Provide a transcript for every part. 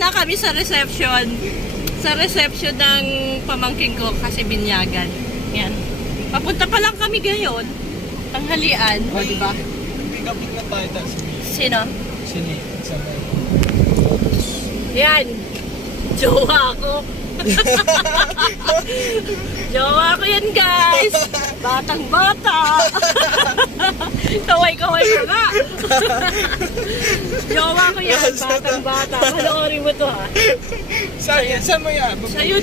na kami sa reception. Sa reception ng pamangkin ko kasi binyagan. Yan. Papunta pa lang kami ngayon. Tanghalian. O, diba? Pick-up na tayo tayo. Sino? Sino? Yan. Jowa ko. Jowa ko yan, guys. Batang-bata. Kaway-kaway ka nga. Jowa ko yan. Batang-bata. Panoorin mo to, ha? Saan mo yan? Sa'yo.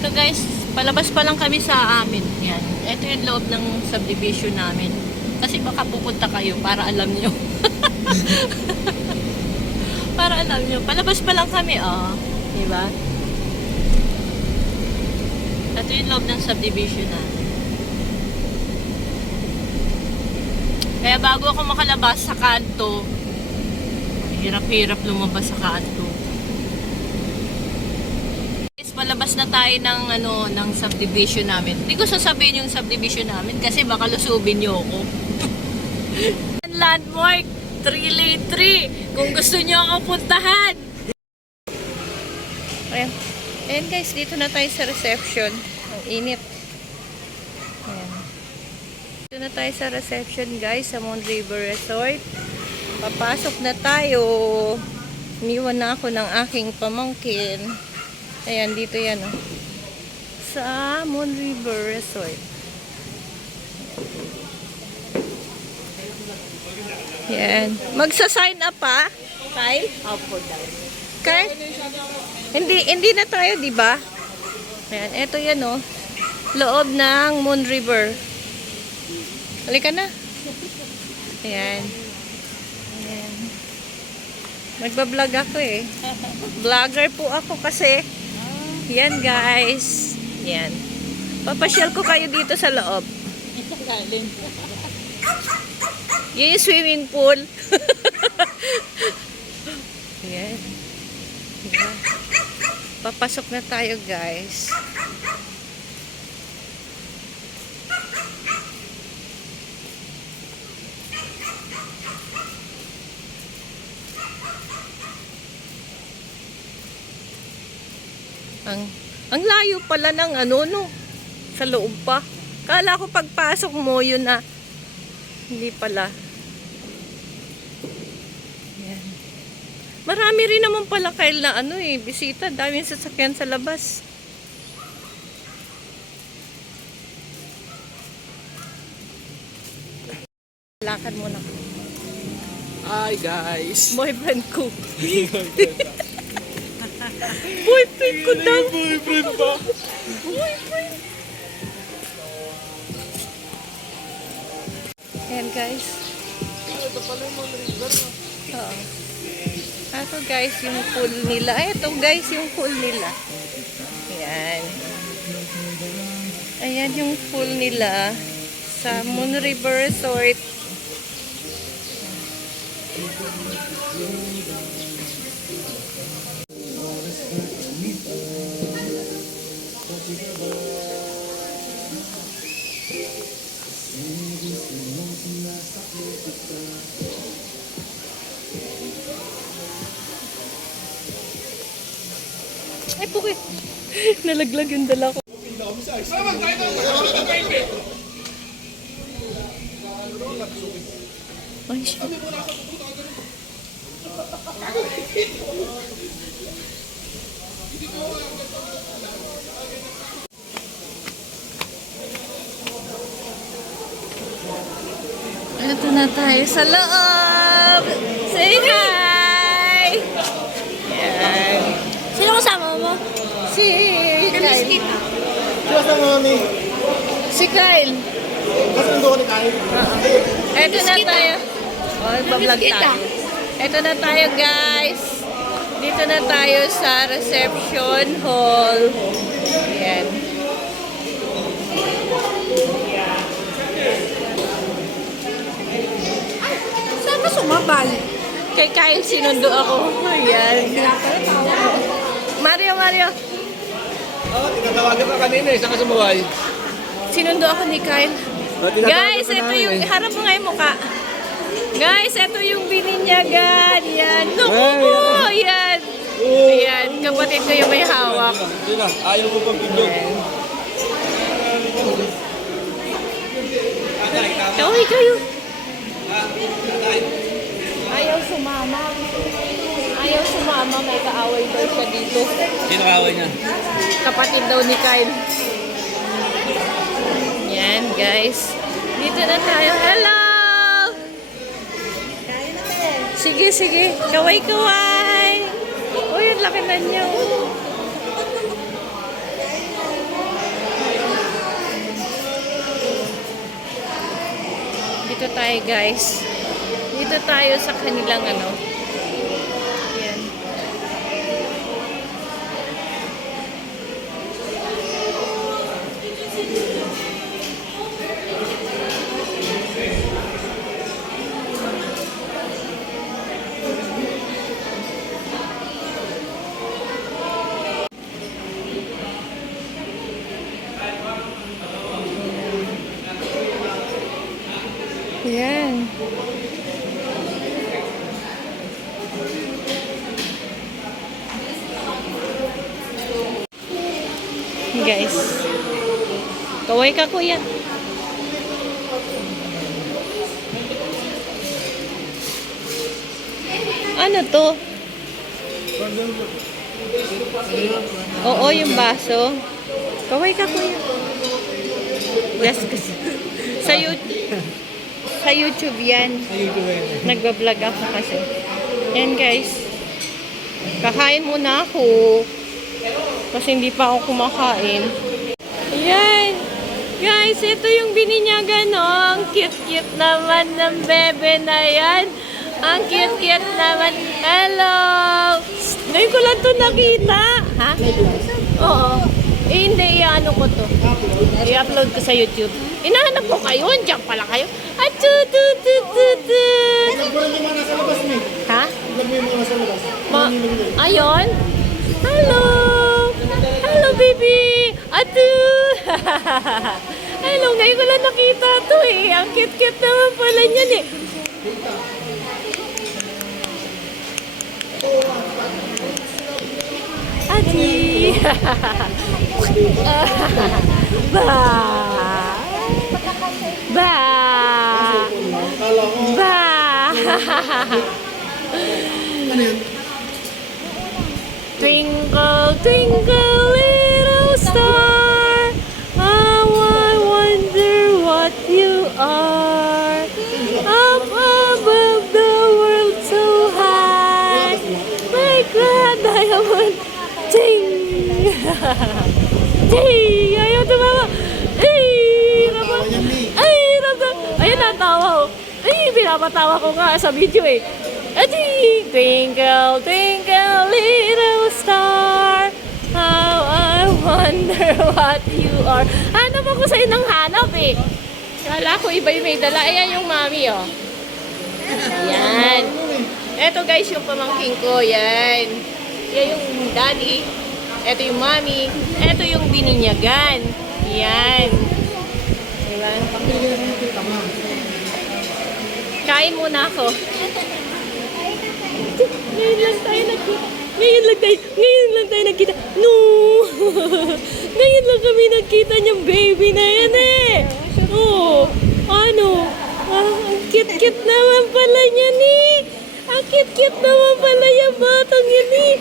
So, guys, palabas pa lang kami sa amin. Yan. Ito yung loob ng subdivision namin. Kasi baka pupunta kayo para alam nyo. Para alam nyo. Palabas pa lang kami, oh. Diba? Ito yung loob ng subdivision namin. Kaya bago ako makalabas sa kanto, hirap-hirap lumabas sa kanto. Palabas na tayo ng ng subdivision namin. Hindi ko sasabihin yung subdivision namin kasi baka lusubin niyo ako. Landmark 3 Lane 3 kung gusto niyo ako puntahan. Ayan guys, dito na tayo sa reception. Ang init. Ayan. Dito na tayo sa reception guys sa Moon River Resort. Papasok na tayo. Iniwan na ako ng aking pamangkin. Ayan, dito yan, oh. Sa Moon River Resort. Yan. Magsa-sign up, pa? Kyle? Kyle? Hindi na tayo, di ba? Ayan, eto yan, oh. Loob ng Moon River. Halika na. Ayan. Ayan. Nagbablog ako, eh. Vlogger po ako kasi. Yan guys. Yan. Papasyal ko kayo dito sa loob. Yan yung swimming pool. Yan. Yan. Papasok na tayo guys. Ang layo pala ng no, sa loob pa. Kala ko pagpasok mo, yun na. Hindi pala. Yan. Marami rin naman pala Kyle na bisita. Daming sasakyan sa labas. Lakad muna. Hi guys. Boyfriend ko. Boyfriend ko daw. Boyfriend ba? Boyfriend. Ayan guys. Ito pala yung Moon River. Oo. Ito guys yung pool nila. Ito guys yung pool nila. Ayan. Ayan yung pool nila sa Moon River Resort. Ay, pukit. Nalaglag yung dala ko. Ay, shit. Ito na tayo sa loob. Say hi! Yan. Sino kasama mo? Si Kyle. Sino sa mga ni? Si Kyle. Kasi nandun ko ni Kyle. Ito na tayo. Oh, bablog tayo. Ito na tayo guys. Dito na tayo sa reception hall. Ayan. Saan ka sumabay? Kay Kyle sinundo ako. Ayan. Mario. Oo, tinatawagan ka kanina eh. Saan ka sumaway? Sinundo ako ni Kyle. Guys, ito yung, harap mo nga yung mukha. Guys, ito yung bininyagan. Yan. Naku po. Yan. Ayan, kapatid ko yung may hawak. Sige na, ayaw mo pang video. Kaway kayo. Ayaw sumama. Ayaw sumama, may kaaway daw siya dito. Sino kaaway niya? Kapatid daw ni Kyle. Yan, guys. Dito na tayo. Hello! Sige, sige. Kaway-kaway. Uy, ang laki na niyo. Dito tayo, guys. Dito tayo sa kanilang ano. Yan. Yan. Guys. Kaway ka, kuya. Ano to? Oo, yung baso. Kaway ka, kuya. Yes, kasi. Sa YouTube yan. Nagbablog ako kasi. Yan, guys. Kakain muna ako. Kasi hindi pa ako kumakain. Ayan. Guys, ito yung bininyagan, no? Ang cute-cute naman ng bebe na yan. Ang cute-cute naman. Hello! Ngayon ko lang ito nakita. Ha? Oo. Eh, hindi. I-ano ko to. I-upload ko sa YouTube. Inahanap ko kayo. Andiyan pala kayo. Ha? Ayon? Hello! Hello, baby! Atu! Hello, ngayon ko lang nakita to eh. Ang cute-cute naman pala niyan eh. Ati! Ba! Ba! Ba! Twinkle, twinkle, little star, how I wonder what you are. Up above the world so high, my glad diamond, ting! Ting! Ayaw tumawa! Ay! Rabang! Ay! Rabang! Ayun, natawa ko. Ay! Pinapatawa ko nga sa video eh. Adi! Twinkle, twinkle, little star, how I wonder what you are. Hanap ako sa'yo ng hanap eh. Kala ko iba yung may dala. Ayan yung mami oh. Ayan. Eto guys yung pamangking ko. Yan. Yan yung daddy. Eto yung mami. Eto yung bininyagan. Yan. Diba? Kain muna ako. Ngayon lang tayo nagkita. Ngayon lang tayo nagkita. No! Ngayon lang kami nagkita niyang baby na yan eh. Oh, ano? Ang cute-cute naman pala niyan eh. Ang cute-cute naman pala yung batang yan eh.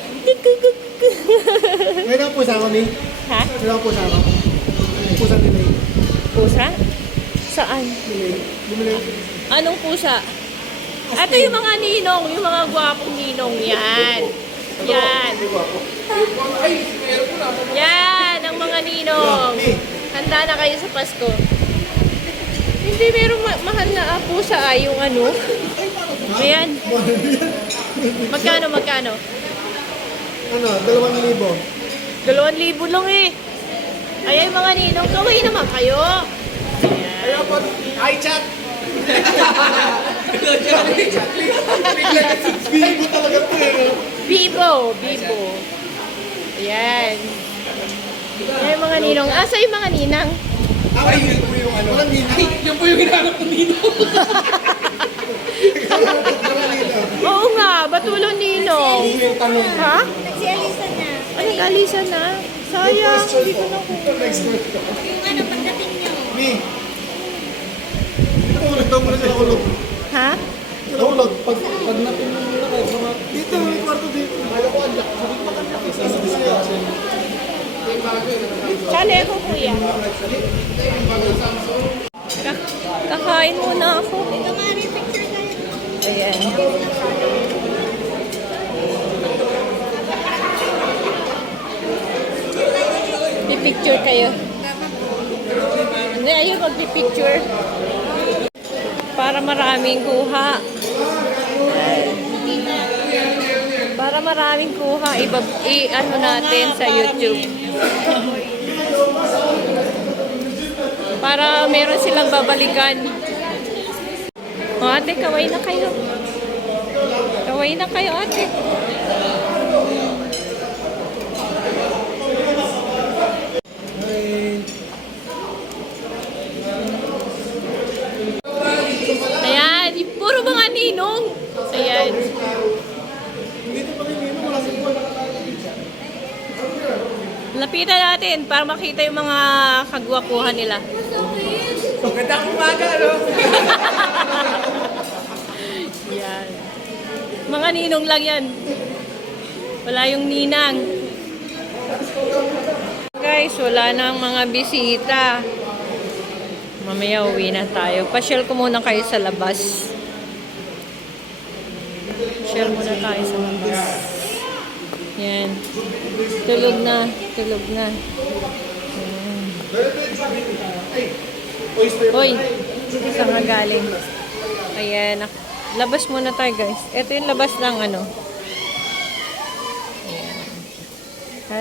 Meron ang pusa ko ni? Ha? Meron ang pusa ko? Pusa nila. Pusa? Saan? Bumili. Anong pusa? Ito yung mga ninong, yung mga gwapong ninong. Yan. Yan. Yan, ang mga ninong. Handa na kayo sa Pasko. Hindi, merong mahal na pusa yung ano. Ayan. Magkano? Ano? 2,000. 2,000 lang eh. Ayan yung mga ninong. Kaway naman kayo. Ayaw po. Hi, chat! Bibo talaga po eh. Bibo. Ayan. Ayan yung mga ninong. Asa yung mga ninang? Ay, yun po yung ano. Yun po yung hinahanap ng nino. Oo nga. Batulong Ninong. Yung tanong. Ha? Nagsialisa na. Ano, nag-alisa na? Sayang, hindi ko na Next question. Yung ano, pagdating nyo. Me. Ulot daw muna sila ulot. Ha? Sila ulot. Pag napinong nila kayo, mga... Dito, may kwarto dito. Ayaw ko andyak. Sabi ko makanya. Isa sa discussion. Sali ako, kuya. Kakain muna ako. Ito nga rin picture kayo. Ayan. Pipicture kayo. Hindi, ayun, magpipicture. Para maraming kuha. Para maraming kuha, i-ano natin sa YouTube. Para meron silang babalikan. O ate, kaway na kayo. Kaway na kayo, ate. Ayan, puro mga ninong. Ayan. Lapitan natin para makita yung mga kagwapuhan nila. Magandang umaga, no? Yan. Mga ninong lang yan. Wala yung ninang. Guys, wala na ang mga bisita. Mamaya uwi na tayo. Pasyal ko muna kayo sa labas. Pasyal muna tayo sa labas. Yan. Tulog na. Tulog na. Yan. Hoy, saan nga galing? Ayan. Labas muna tayo, guys. Ito yung labas ng ano. Ayan.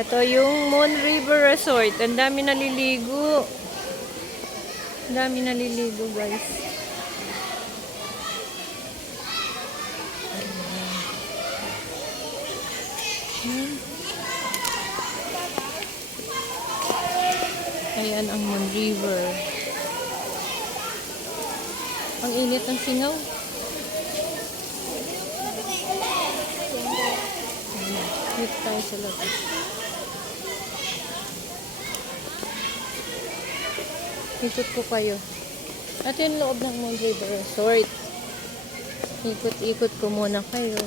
Ito yung Moon River Resort. Ang dami naliligo. Ang dami naliligo, guys. Ayan ang Moon River. Ang init ng singaw. Dito tayo sa labas. Ikot ko kayo. At yung loob ng Moon River Resort. Ikot-ikot ko muna kayo.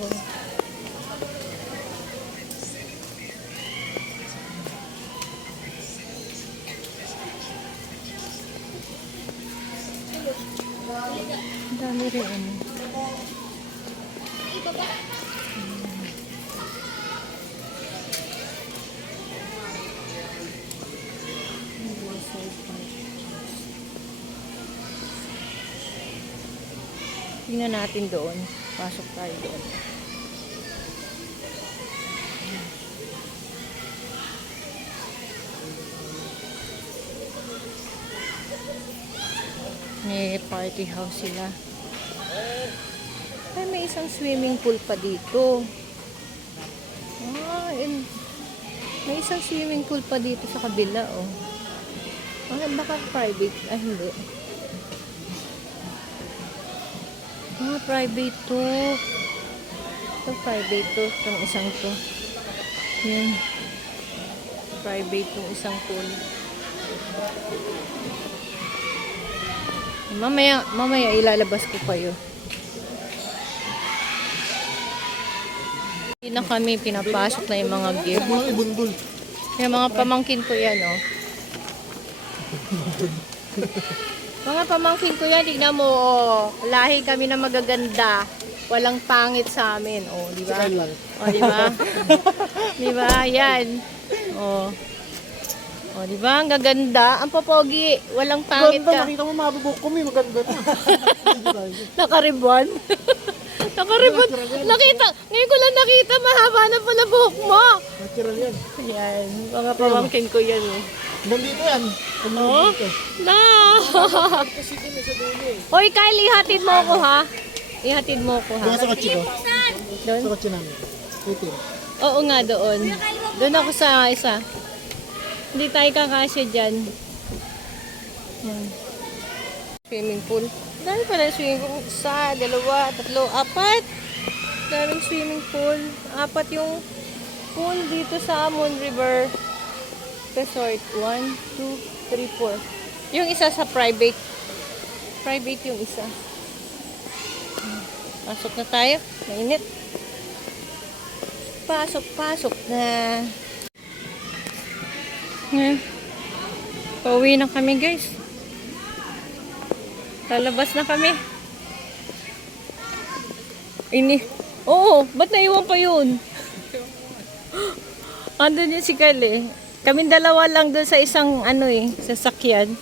Ang dami rin ano. Tingnan natin doon. Pasok tayo doon. May party house sila. Ay, may isang swimming pool pa dito. May isang swimming pool pa dito sa kabila, oh. Baka private. Hindi. Private to. Ito, private to. Itong isang to. Yan. Private tong isang pool. Mamaya ilalabas ko kayo. Hindi na kami pinapasok na yung mga gift. Mga ibundol. Yung mga pamangkin ko yan, oh. Mga pamangkin ko yan, tignan mo, oh. Lahi kami na magaganda. Walang pangit sa amin, oh, di ba? Oh, di ba? Di ba? Yan. Oh. Oh, di ba? Ang gaganda. Ang popogi. Walang pangit ka. Nakita mo mabubuk ko, may maganda na. Nakaribon. Nakaribon. Nakita. Ngayon ko lang nakita. Mahaba na pala buhok mo. Natural yan. Yan. Mga pamangkin ko yan, eh. Nandito yan. Oh? Na. Kasi din sa dulo eh. Hoy, Kyle, ihatid mo ako, ha? Ihatid mo ako, ha? Doon sa kotse ko. Doon? Sa kotse namin. Dito. Oo nga, doon. Doon ako sa isa. Hindi tayo kakasya dyan. Yan. Swimming pool. Dahil pala swimming pool. Isa, dalawa, tatlo, apat. daming swimming pool. 4 yung pool dito sa Moon River Resort. 1, 2, 3, 4. Yung isa sa private. Private yung isa. Pasok na tayo. Mainit. Pasok na. Ngayon. Pauwi na kami, guys. Lalabas na kami. Oo, ba't naiwan pa yun? Andun yun si Kyle eh. Kaming dalawa lang doon sa isang sasakyan.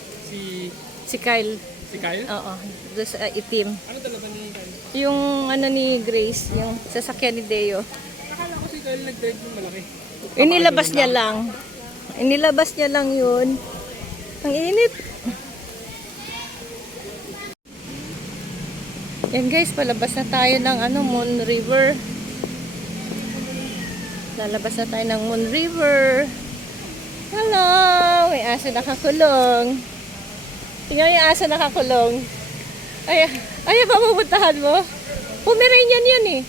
Si Kyle. Si Kyle? Oo, doon sa itim. Ano talaga ni Kyle? Yung ni Grace, yung sasakyan ni Deo. Akala ko si Kyle nag-drive yung malaki. Inilabas niya lang. Inilabas niya lang yun. Ang init. Yan guys, palabas na tayo ng Moon River. Lalabas na tayo ng Moon River. Hello! May aso nakakulong. Tingnan yung aso nakakulong. Ay, papupuntahan mo? Pomeranian yan eh.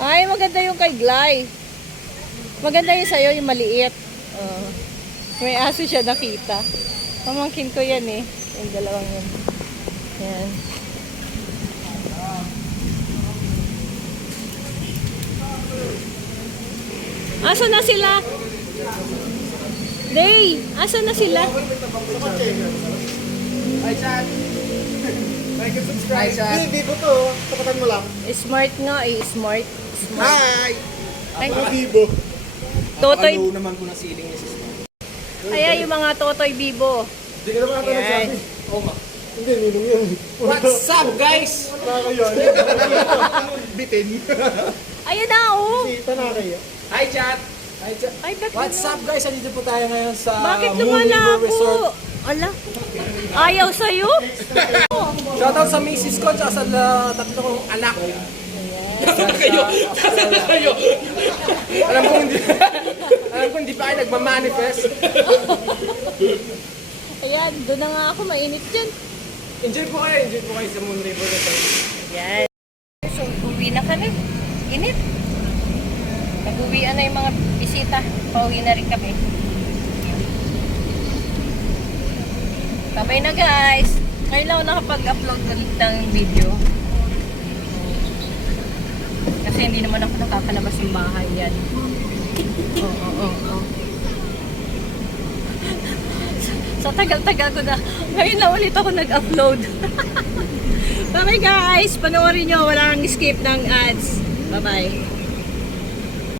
Ay, maganda yung kay Glay. Maganda yung sa'yo, yung maliit. Oh. May aso siya nakita. Pamangkin ko yan eh. Yung dalawang yun. Yan. Asa na sila? Day, asa na sila? Hi, chat. Like and subscribe. Hi, chat. Hindi ko to. Tapatan mo lang. Smart nga eh, smart. Hi! Ay, Ako Bibo. Totoy. Ano naman ko na ceiling ni sister. Ayan yung mga Totoy Bibo. Hindi ka naman ata Yan. nagsabi. Oo nga. Hindi, ninong yun. What's up, guys? Nakakayo. Bitin. Ayun na oh. Kita na kayo. Hi, chat. Ay, ba't What's ganun? up, guys? Andito po tayo ngayon sa Bakit Moon River lumala Resort. ako? Ala? Ayaw sa'yo? Shoutout sa misis ko at sa tatlo kong anak. Nasaan kayo? Nasaan na kayo? alam ko hindi pa kayo nagmamanifest. Ayan, doon na nga ako. Mainit dyan. Enjoy po kayo sa Moon River Resort. Yan. So, uwi na kami. Init. Nag-uwian na yung mga bisita. Pauwi na rin kami. Sabay na guys. Ngayon lang ako nakapag-upload ulit ng video. Kasi hindi naman ako nakakalabas ng bahay yan. Oo. So tagal-tagal ko na. Ngayon lang ulit ako nag-upload. Bye guys. Panoorin nyo. Walang skip ng ads. Bye-bye.